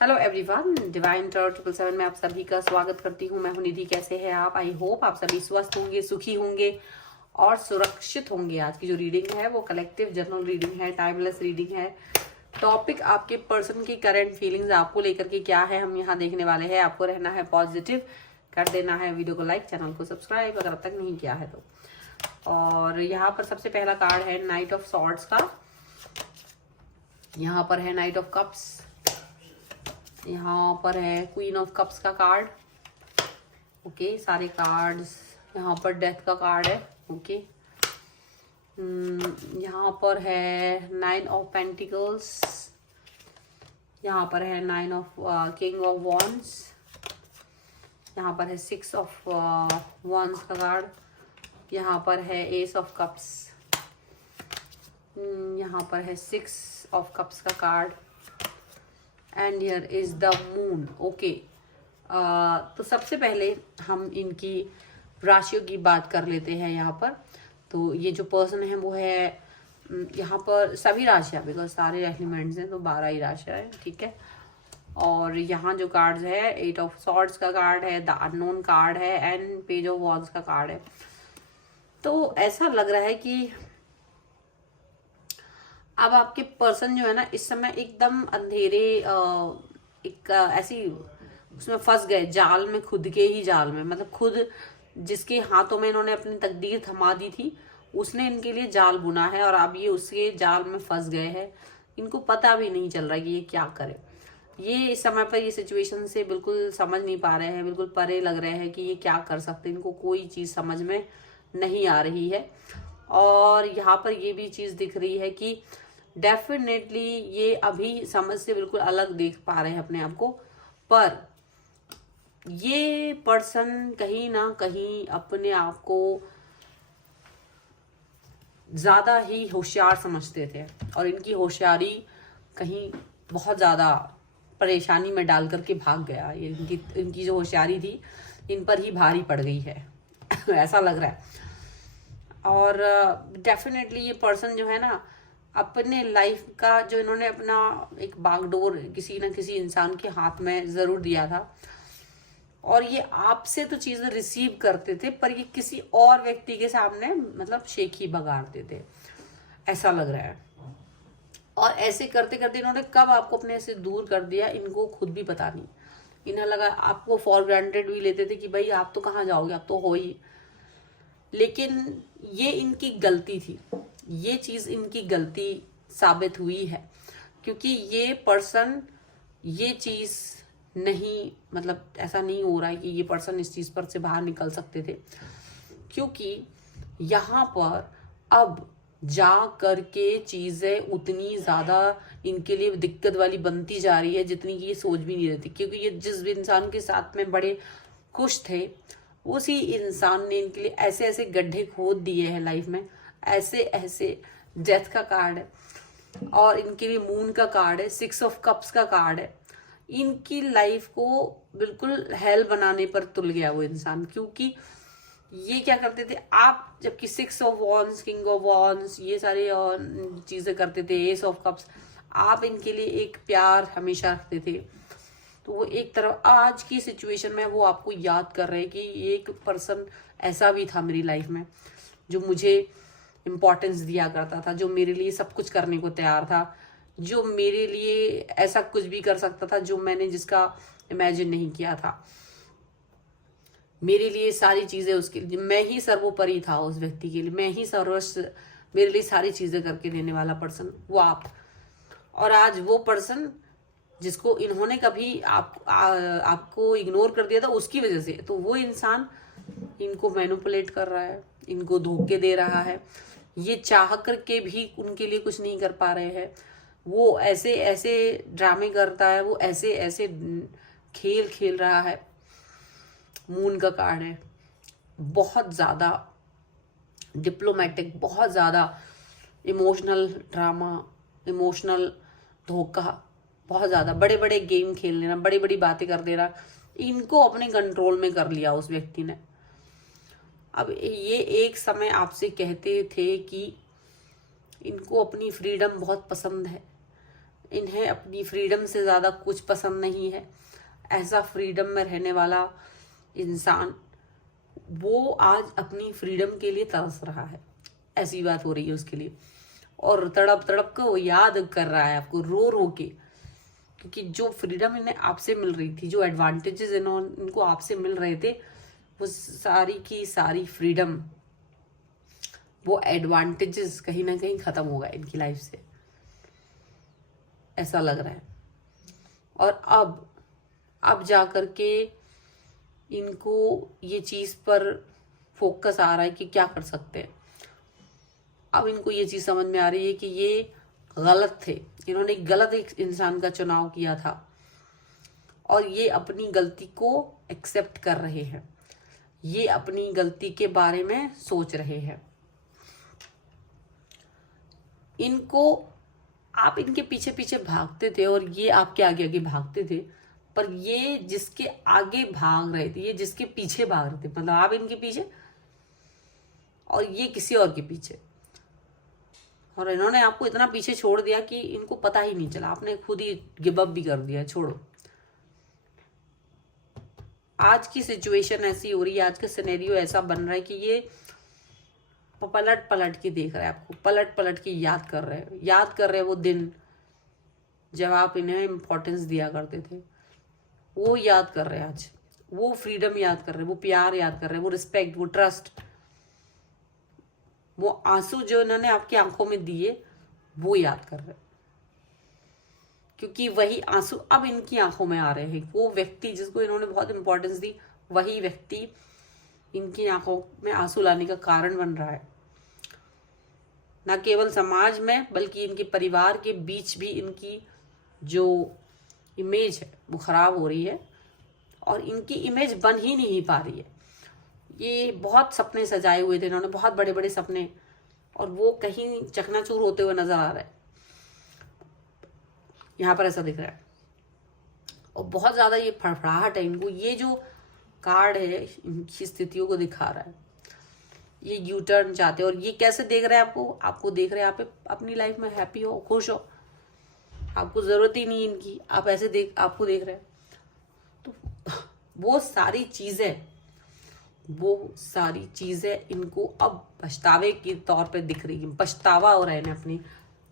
Hello everyone, divine Tor 777 में आप सभी का स्वागत करती हूँ। मैं हूँ निधि। कैसे हैं आप? आई होप आप सभी स्वस्थ होंगे, सुखी होंगे और सुरक्षित होंगे। आज की जो रीडिंग है वो कलेक्टिव जर्नल रीडिंग है, टाइमलेस रीडिंग है। टॉपिक आपके पर्सन की करंट फीलिंग्स आपको लेकर के क्या है, हम यहाँ देखने वाले हैं। आपको रहना है पॉजिटिव, कर देना है वीडियो को लाइक, चैनल को सब्सक्राइब अगर अब तक नहीं किया है तो। और यहाँ पर सबसे पहला कार्ड है नाइट ऑफ सॉर्ड्स का। यहाँ पर है नाइट ऑफ कप्स। यहाँ पर है क्वीन ऑफ कप्स का कार्ड। ओके, सारे कार्ड्स। यहाँ पर डेथ का कार्ड है। ओके, यहाँ पर है 9 ऑफ पेंटिकल्स। यहाँ पर है 9 ऑफ किंग ऑफ वॉन्ड्स। यहाँ पर है 6 ऑफ वॉन्ड्स का कार्ड। यहाँ पर है एस ऑफ कप्स। यहाँ पर है 6 ऑफ कप्स का card and here is the moon. Okay, तो सबसे पहले हम इनकी राशियों की बात कर लेते हैं। यहाँ पर तो ये जो पर्सन है वो है यहाँ पर सभी राशियाँ, बिकॉज सारे एलिमेंट्स हैं तो 12 ही राशियाँ हैं, ठीक है। और यहाँ जो कार्ड्स है 8 ऑफ सॉर्ड्स का कार्ड है, द अननोन कार्ड है एंड पेज ऑफ वॉन्ड्स का कार्ड है। तो ऐसा लग रहा है कि अब आपके पर्सन जो है ना इस समय एकदम अंधेरे एक ऐसी उसमें फंस गए, जाल में, खुद के ही जाल में। मतलब खुद जिसके हाथों में इन्होंने अपनी तकदीर थमा दी थी उसने इनके लिए जाल बुना है और अब ये उसके जाल में फंस गए हैं। इनको पता भी नहीं चल रहा कि ये क्या करे। ये इस समय पर ये सिचुएशन से बिल्कुल समझ नहीं पा रहे हैं, बिल्कुल परे लग रहे हैं कि ये क्या कर सकते हैं। इनको कोई चीज़ समझ में नहीं आ रही है। और यहाँ पर ये भी चीज़ दिख रही है कि डेफिनेटली ये अभी समझ से बिल्कुल अलग देख पा रहे हैं अपने आप को, पर ये पर्सन कहीं ना कहीं अपने आप को ज्यादा ही होशियार समझते थे और इनकी होशियारी कहीं बहुत ज्यादा परेशानी में डाल करके भाग गया। ये इनकी जो होशियारी थी इन पर ही भारी पड़ गई है ऐसा लग रहा है। और डेफिनेटली ये पर्सन जो है ना अपने लाइफ का जो इन्होंने अपना एक बागडोर किसी न किसी इंसान के हाथ में जरूर दिया था और ये आपसे तो चीजें रिसीव करते थे पर ये किसी और व्यक्ति के सामने मतलब शेखी बगाड़ते थे, ऐसा लग रहा है। और ऐसे करते करते इन्होंने कब आपको अपने से दूर कर दिया इनको खुद भी पता नहीं। इन्हें लगा, आपको फॉर ग्रांटेड भी लेते थे कि भाई आप तो कहाँ जाओगे, आप तो हो ही। लेकिन ये इनकी गलती थी, ये चीज इनकी गलती साबित हुई है क्योंकि ये पर्सन ये चीज नहीं, मतलब ऐसा नहीं हो रहा है कि ये पर्सन इस चीज पर से बाहर निकल सकते थे, क्योंकि यहाँ पर अब जा करके चीजें उतनी ज्यादा इनके लिए दिक्कत वाली बनती जा रही है जितनी कि ये सोच भी नहीं रहती। क्योंकि ये जिस इंसान के साथ में बड़े खुश थे उसी इंसान ने इनके लिए ऐसे ऐसे गड्ढे खोद दिए हैं लाइफ में, ऐसे ऐसे। डेथ का कार्ड है और इनके लिए मून का कार्ड है, 6 ऑफ कप्स का कार्ड है। इनकी लाइफ को बिल्कुल हेल बनाने पर तुल गया वो इंसान, क्योंकि ये क्या करते थे आप, जबकि 6 of wands, king of wands, ये सारी चीजें करते थे, एस ऑफ कप्स, आप इनके लिए एक प्यार हमेशा रखते थे। तो वो एक तरफ आज की सिचुएशन में वो आपको याद कर रहे हैं कि एक पर्सन ऐसा भी था मेरी लाइफ में जो मुझे इम्पोर्टेंस दिया करता था, जो मेरे लिए सब कुछ करने को तैयार था, जो मेरे लिए ऐसा कुछ भी कर सकता था जो मैंने जिसका इमेजिन नहीं किया था। मेरे लिए सारी चीजें उसके लिए, मैं ही सर्वोपरि था उस व्यक्ति के लिए, मैं ही सर्वस्व, मेरे लिए सारी चीजें करके देने वाला पर्सन वो आप। और आज वो पर्सन जिसको इन्होंने कभी आपको इग्नोर कर दिया था उसकी वजह से, तो वो इंसान इनको मैनिपुलेट कर रहा है, इनको धोखे दे रहा है। ये चाह करके भी उनके लिए कुछ नहीं कर पा रहे हैं। वो ऐसे ऐसे ड्रामे करता है, वो ऐसे ऐसे खेल खेल रहा है। मून का कार्ड है, बहुत ज्यादा डिप्लोमेटिक, बहुत ज्यादा इमोशनल ड्रामा, इमोशनल धोखा, बहुत ज्यादा बड़े बड़े गेम खेल लेना, बड़ी बड़ी बातें कर देना, इनको अपने कंट्रोल में कर लिया उस व्यक्ति ने। अब ये एक समय आपसे कहते थे कि इनको अपनी फ्रीडम बहुत पसंद है, इन्हें अपनी फ्रीडम से ज़्यादा कुछ पसंद नहीं है। ऐसा फ्रीडम में रहने वाला इंसान वो आज अपनी फ्रीडम के लिए तरस रहा है, ऐसी बात हो रही है उसके लिए। और तड़प तड़प के वो याद कर रहा है आपको, रो रो के, क्योंकि जो फ्रीडम इन्हें आपसे मिल रही थी, जो एडवांटेजेस इनको आपसे मिल रहे थे, वो सारी की सारी फ्रीडम, वो एडवांटेजेस कहीं ना कहीं खत्म हो गए इनकी लाइफ से, ऐसा लग रहा है। और अब जा कर के इनको ये चीज़ पर फोकस आ रहा है कि क्या कर सकते हैं। अब इनको ये चीज़ समझ में आ रही है कि ये गलत थे, इन्होंने गलत एक इंसान का चुनाव किया था और ये अपनी गलती को एक्सेप्ट कर रहे हैं, ये अपनी गलती के बारे में सोच रहे हैं। इनको आप इनके पीछे पीछे भागते थे और ये आपके आगे आगे भागते थे, पर ये जिसके आगे भाग रहे थे, ये जिसके पीछे भाग रहे थे, मतलब आप इनके पीछे और ये किसी और के पीछे, और इन्होंने आपको इतना पीछे छोड़ दिया कि इनको पता ही नहीं चला, आपने खुद ही गिव अप भी कर दिया, छोड़ो। आज की सिचुएशन ऐसी हो रही है, आज का सिनेरियो ऐसा बन रहा है कि ये पलट पलट के देख रहा है आपको, पलट पलट के याद कर रहे हैं वो दिन जब आप इन्हें इम्पोर्टेंस दिया करते थे, वो याद कर रहे हैं आज, वो फ्रीडम याद कर रहे हैं, वो प्यार याद कर रहे हैं, वो रिस्पेक्ट, वो ट्रस्ट, वो आंसू जो इन्होंने आपकी आंखों में दिए वो याद कर रहे हैं, क्योंकि वही आंसू अब इनकी आंखों में आ रहे हैं। वो व्यक्ति जिसको इन्होंने बहुत इंपॉर्टेंस दी, वही व्यक्ति इनकी आंखों में आंसू लाने का कारण बन रहा है। न केवल समाज में बल्कि इनके परिवार के बीच भी इनकी जो इमेज है वो खराब हो रही है और इनकी इमेज बन ही नहीं पा रही है। ये बहुत सपने सजाए हुए थे इन्होंने, बहुत बड़े बड़े सपने, और वो कहीं चकनाचूर होते हुए नजर आ रहा है, यहाँ पर ऐसा दिख रहा है। और बहुत ज्यादा ये फड़फड़ाहट है इनको, ये जो कार्ड है इनकी स्थितियों को दिखा रहा है। ये यू टर्न चाहते हैं और ये कैसे देख रहे हैं आपको देख रहे हैं आप अपनी लाइफ में हैप्पी हो, खुश हो, आपको जरूरत ही नहीं इनकी, आप ऐसे आपको देख रहे हैं। तो वो सारी चीजें इनको अब पछतावे के तौर पे दिख रही है, पछतावा हो रहा है अपनी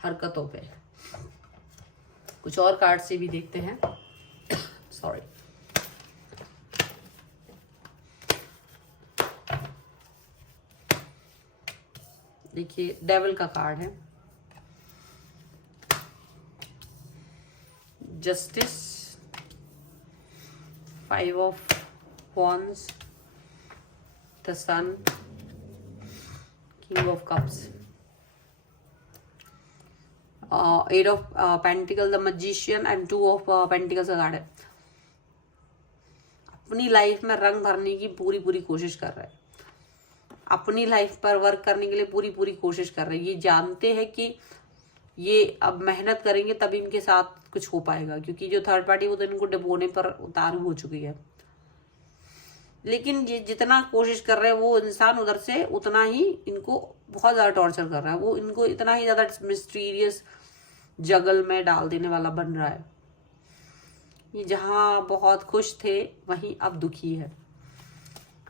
हरकतों पे। कुछ और कार्ड से भी देखते हैं। सॉरी, देखिए डेविल का कार्ड है, justice, 5 of wands, the sun, king of cups, 8 of pentacles, the magician and 2 of pentacles का कार्ड है। अपनी लाइफ में रंग भरने की पूरी कोशिश कर रहे हैं, अपनी लाइफ पर वर्क करने के लिए पूरी कोशिश कर रहे हैं। ये जानते हैं कि ये अब मेहनत करेंगे तभी इनके साथ कुछ हो पाएगा, क्योंकि जो थर्ड पार्टी वो तो इनको डुबोने पर उतारू हो चुकी है। लेकिन ये जितना कोशिश कर रहे हैं वो इंसान उधर से उतना ही इनको बहुत ज्यादा टॉर्चर कर रहा है, वो इनको इतना ही ज्यादा मिस्टीरियस जगल में डाल देने वाला बन रहा है। ये जहां बहुत खुश थे वहीं अब दुखी है,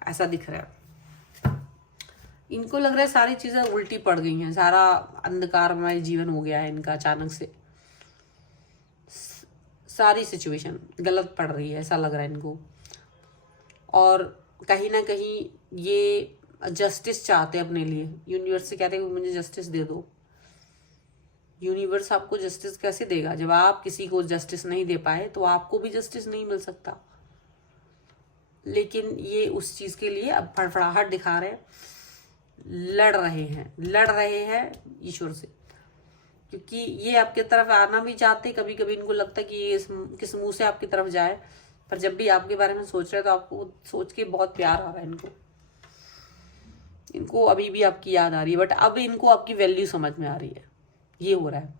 ऐसा दिख रहा है। इनको लग रहा है सारी चीजें उल्टी पड़ गई हैं, सारा अंधकारमय जीवन हो गया है इनका, अचानक से सारी सिचुएशन गलत पड़ रही है, ऐसा लग रहा है इनको। और कहीं ना कहीं ये जस्टिस चाहते हैं अपने लिए, यूनिवर्स से कहते हैं मुझे जस्टिस दे दो। यूनिवर्स आपको जस्टिस कैसे देगा? जब आप किसी को जस्टिस नहीं दे पाए तो आपको भी जस्टिस नहीं मिल सकता। लेकिन ये उस चीज के लिए अब फड़फड़ाहट दिखा रहे हैं, लड़ रहे हैं ईश्वर से, क्योंकि ये आपकी तरफ आना भी चाहते। कभी कभी इनको लगता है कि ये किस मुंह से आपकी तरफ जाए, पर जब भी आपके बारे में सोच रहे हैं तो आपको सोच के बहुत प्यार आ रहा है इनको अभी भी आपकी याद आ रही है, बट अब इनको आपकी वैल्यू समझ में आ रही है। ये हो रहा है,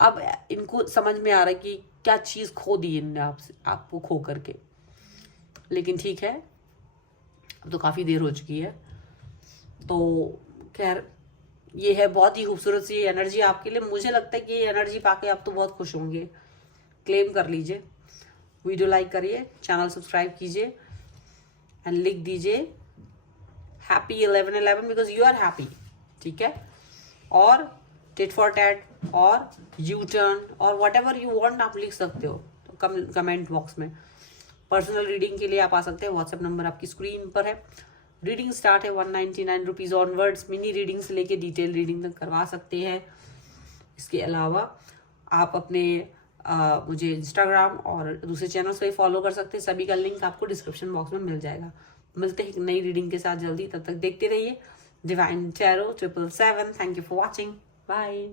अब इनको समझ में आ रहा है कि क्या चीज खो दी इनने आपको खो करके। लेकिन ठीक है, अब तो काफी देर हो चुकी है, तो खैर ये है बहुत ही खूबसूरत सी एनर्जी आपके लिए। मुझे लगता है कि ये एनर्जी पाके आप तो बहुत खुश होंगे। क्लेम कर लीजिए, वीडियो लाइक करिए, चैनल सब्सक्राइब कीजिए एंड लिख दीजिए happy 11/11 because you are happy. ठीक है, और टिट फॉर टैट और यू टर्न और वट एवर यू वॉन्ट आप लिख सकते हो तो कमेंट बॉक्स में। पर्सनल रीडिंग के लिए आप आ सकते हैं, व्हाट्सएप नंबर आपकी स्क्रीन पर है। रीडिंग स्टार्ट है 199 रुपीज़ ऑनवर्ड्स। मिनी रीडिंग से लेके डिटेल रीडिंग तक करवा सकते हैं। इसके अलावा आप अपने मुझे इंस्टाग्राम और दूसरे चैनल्स पे फॉलो कर सकते हैं। सभी का लिंक आपको डिस्क्रिप्शन बॉक्स में मिल जाएगा। मिलते हैं एक नई रीडिंग के साथ जल्दी, तब तक देखते रहिए divine tarot 777। Thank you for watching, bye.